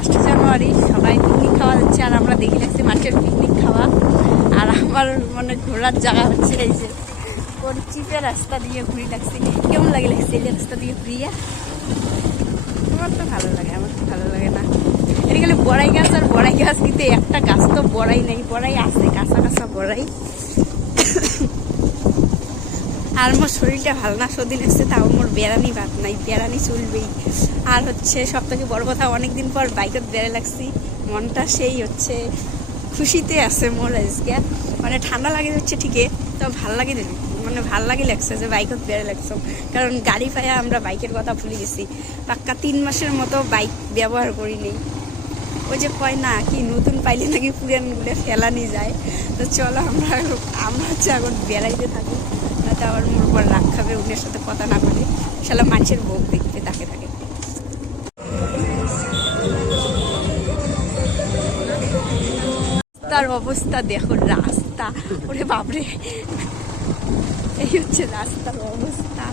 1 জানুয়ারি সবাই পিকনিক খাওয়া যাচ্ছে, আর আমরা দেখে লাগছি মাঠের পিকনিক খাওয়া। আর আমার মানে ঘোরার জায়গা হচ্ছে এই যে কোন চিপের রাস্তা দিয়ে ঘুরি লাগছি। কেমন লাগে লাগছে এই রাস্তা দিয়ে ঘুরিয়া? আমার তো ভালো লাগে, আমার তো ভালো লাগে না। এটা গেলে বড়াই গাছ, আর বড়াই গাছ কিন্তু একটা গাছ তো বড়াই নেই, বড়াই আছে কাঁচা কাঁচা বড়াই। আর মোর শরীরটা ভালো না, সর্দি লাগছে, তাও মোর বেড়ানি বাদ নাই, বেড়ানি চলবেই। আর হচ্ছে সব থেকে বড় কথা, অনেকদিন পর বাইকত বেড়ে লাগছি, মনটা সেই হচ্ছে খুশিতে আছে মোর আজকে। মানে ঠান্ডা লাগে হচ্ছে ঠিকই, তো ভাল লাগে, মানে ভাল লাগে লাগছে যে বাইকত বেড়ে লাগছে। কারণ গাড়ি পাইয়া আমরা বাইকের কথা ভুলে গেছি, পাক্কা 3 মাসের মতো বাইক ব্যবহার করি নেই। ওই যে কয় না কি নতুন পাইলে নাকি পুরানগুলো ফেলানি যায়। তো চলো আমরা হচ্ছে এখন বেড়াইতে থাকি, না তো আবার মোর পর রাগ খাবে উনের সাথে কথা না বলে, শালা মানুষের বউ দেখতে তাকে থাকে। রাস্তার অবস্থা দেখো, রাস্তা ওরে বাপরে, এই হচ্ছে রাস্তার অবস্থা।